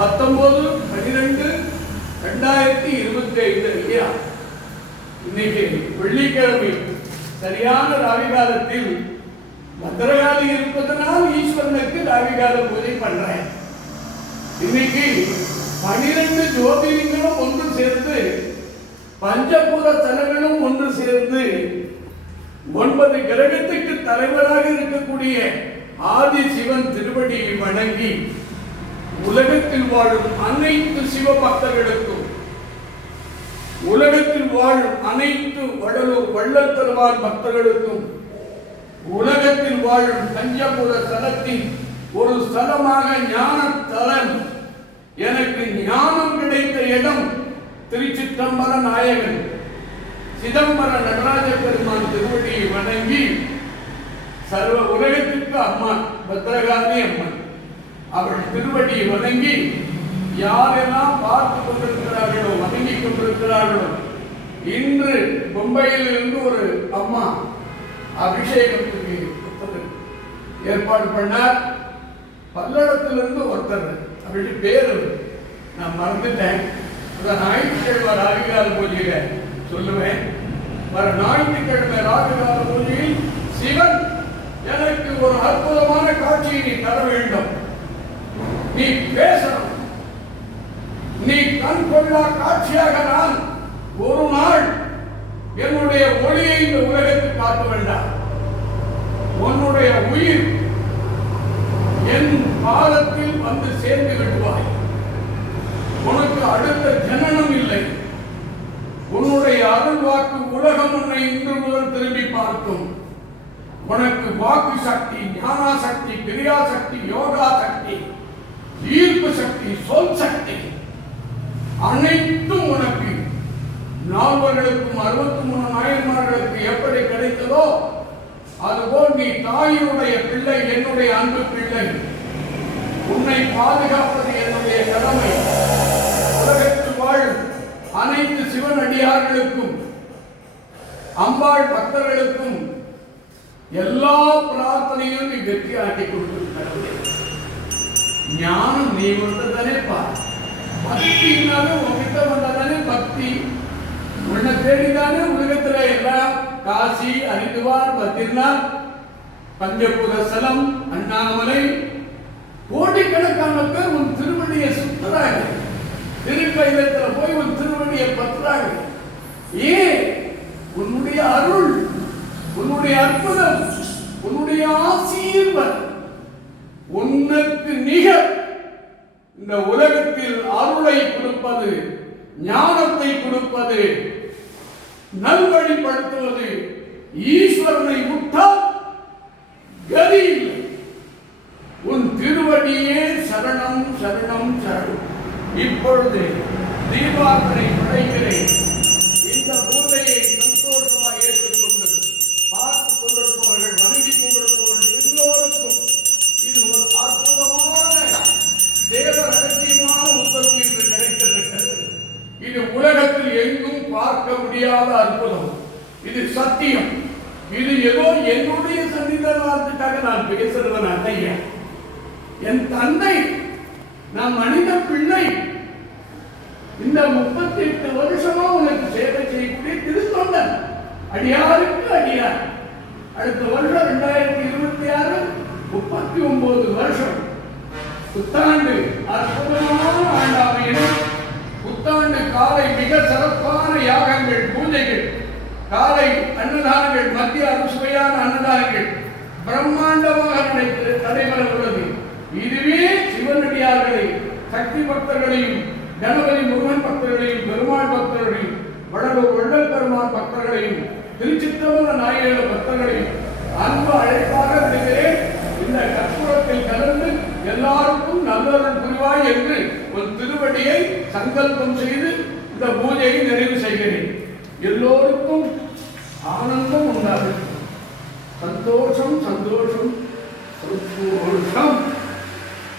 19/12/2025 இல்லையா? இன்னைக்கு வெள்ளிக்கிழமை சரியான ராவிகாலத்தில் பத்திரகாளி இருப்பதனால் ஈஸ்வரனுக்கு ராவிகால பூஜை பண்றேன். இன்னைக்கு 12 ஜோதிலிங்கங்களும் ஒன்று சேர்ந்து பஞ்சபூத தலங்களும் ஒன்று சேர்ந்து 9 கிரகத்துக்கு தலைவராக இருக்கக்கூடிய ஆதி சிவன் திருவடியை வணங்கி உலகத்தில் வாழும் அனைத்து சிவ பக்தர்களுக்கும், உலகத்தில் வாழும் அனைத்து வடலூர் வள்ளல் பெருமாள் பக்தர்களுக்கும், உலகத்தில் வாழும் பஞ்சபூத தலத்தின் ஒரு ஸ்தலமாக ஞான தலம், எனக்கு ஞானம் கிடைத்த இடம் திருச்சிற்றம்பல நாயகன் சிதம்பர நடராஜ பெருமான் திருவடியை வணங்கி சர்வ உலகத்திற்கு அம்மான் பத்ரகாளி அம்மன் அவர்கள் திருவடியை வணங்கி யாரெல்லாம் பார்த்து கொண்டிருக்கிறார்களோ வணங்கிக் கொண்டிருக்கிறார்களோ, இன்று மும்பையில் இருந்து ஒரு அம்மா அபிஷேகத்துக்கு ஏற்பாடு பண்ணார். பல்லடத்திலிருந்து ஒருத்தர் அப்படி பேர் நான் மறந்துட்டேன். ஞாயிற்றுக்கிழமை ராவிகால பூஜையில சொல்லுவேன். வர ஞாயிற்றுக்கிழமை ராவிகால பூஜையில் சிவன் எனக்கு ஒரு அற்புதமான காட்சியை நீ தர வேண்டும், நீ பேசணும், நீ கண் கொள்ளா காட்சியாக நான் ஒரு நாள் என்னுடைய ஒளியை இந்த உலகத்துக்கு காட்ட வேண்டாம். உன்னுடைய உயிர் என் பாதத்தில் வந்து சேர்ந்து விடுவாய். உனக்கு அடுத்த ஜனனம் இல்லை. உன்னுடைய அருள் வாக்கு உலகம் உன்னை இன்று முதல் திரும்பி பார்க்கும். உனக்கு வாக்கு சக்தி, ஞானா சக்தி, கிரியா சக்தி, யோகா சக்தி, ஈர்ப்பு சக்தி, சொல் சக்தி அனைத்தும் உனக்கு நால்வர்களுக்கும் 63 நாயன்மார்களுக்கு எப்படி கிடைத்ததோ அதுபோல் நீ தாயினுடைய பிள்ளை, என்னுடைய அன்பு பிள்ளை. உன்னை பாதுகாப்பது என்னுடைய கடமை. உலகத்தில் வாழும் அனைத்து சிவன் அடியார்களுக்கும் அம்பாள் பக்தர்களுக்கும் எல்லா பிரார்த்தனையும் நீ வெற்றி ஆக்கி கொடுத்திருக்கிறது. ஞானம் நீ வந்ததானே பார். பக்தினாலும் உங்ககிட்ட வந்ததானே பக்தி. உன்னை தேடிதானே உலகத்துல எல்லாம் காசி, ஹரித்வார், பத்ரிநாத், பஞ்சபூத ஸ்தலம், அண்ணாமலை, கோடிக்கணக்கான பேர் உன் திருவடியை சுத்துறாங்க. திருக்கைலத்தில் போய் உன் திருவடியை பற்றுறாங்க. ஏன்? உன்னுடைய அருள், உன்னுடைய அற்புதம், உன்னுடைய ஆசீர்வாதம். உனக்கு நிகர் இந்த உலகத்தில் அருளை கொடுப்பது, ஞானத்தை கொடுப்பது, நல்வழிப்படுத்துவது ஈஸ்வரனை விட்டால் கதி இல்லை. உன் திருவடியே சரணம் சரணம் சரணம். இப்பொழுது தீபாவளி படைக்கிறேன். இந்த பூஜையை சந்தோஷமாக ஏற்றுக்கொண்டு பார்த்து கொண்டிருப்பவர்கள், வணங்கிக் கொண்டிருப்பவர்கள் எல்லோருக்கும் இது ஒரு அற்புதமான தேவ ரகசியமான உத்தரவு என்று கிடைத்திருக்கிறது. இது உலகத்தில் எங்கும் பார்க்க முடியாத அற்புதம். இது சத்தியம். இது ஏதோ என்னுடைய சன்னிதானத்துக்காக நான் பேசுறவன் அல்லைய. என் தந்தை, நான் மனித பிள்ளை. இந்த 38 வருஷமா உனக்கு சேவை செய்யக்கூடிய திருத்தொண்டன், அடியாருக்கு அடியார். அடுத்த வருஷம் 2026 39 வருஷம் புத்தாண்டு அற்புதமான ஆண்டாமையில் புத்தாண்டு காலை மிக சிறப்பான யாகங்கள், பூஜைகள், காலை அன்னதானங்கள், மத்திய அறுசுவையான அன்னதானங்கள் பிரம்மாண்டமாக நடைபெற உள்ளது. இதுவே சிவனடியார்களை, சக்தி பக்தர்களையும், கணபதி முருகன் பக்தர்களையும், பெருமாள் பக்தர்களையும், வடலூர் வள்ளல் பெருமாள் பக்தர்களையும், திருச்சிற்றம்பல நாயக பக்தர்களையும் அன்பு அழைப்பாக விடுகிறேன். இந்த கற்பூரத்தில் கலந்து எல்லாருக்கும் நல்லருள் புரிவாய் என்று ஒரு திருவடியை சங்கல்பம் செய்து இந்த பூஜையை நிறைவு செய்கிறேன். எல்லோருக்கும் ஆனந்தம் உண்டாகும். சந்தோஷம் சந்தோஷம் சந்தோஷம்.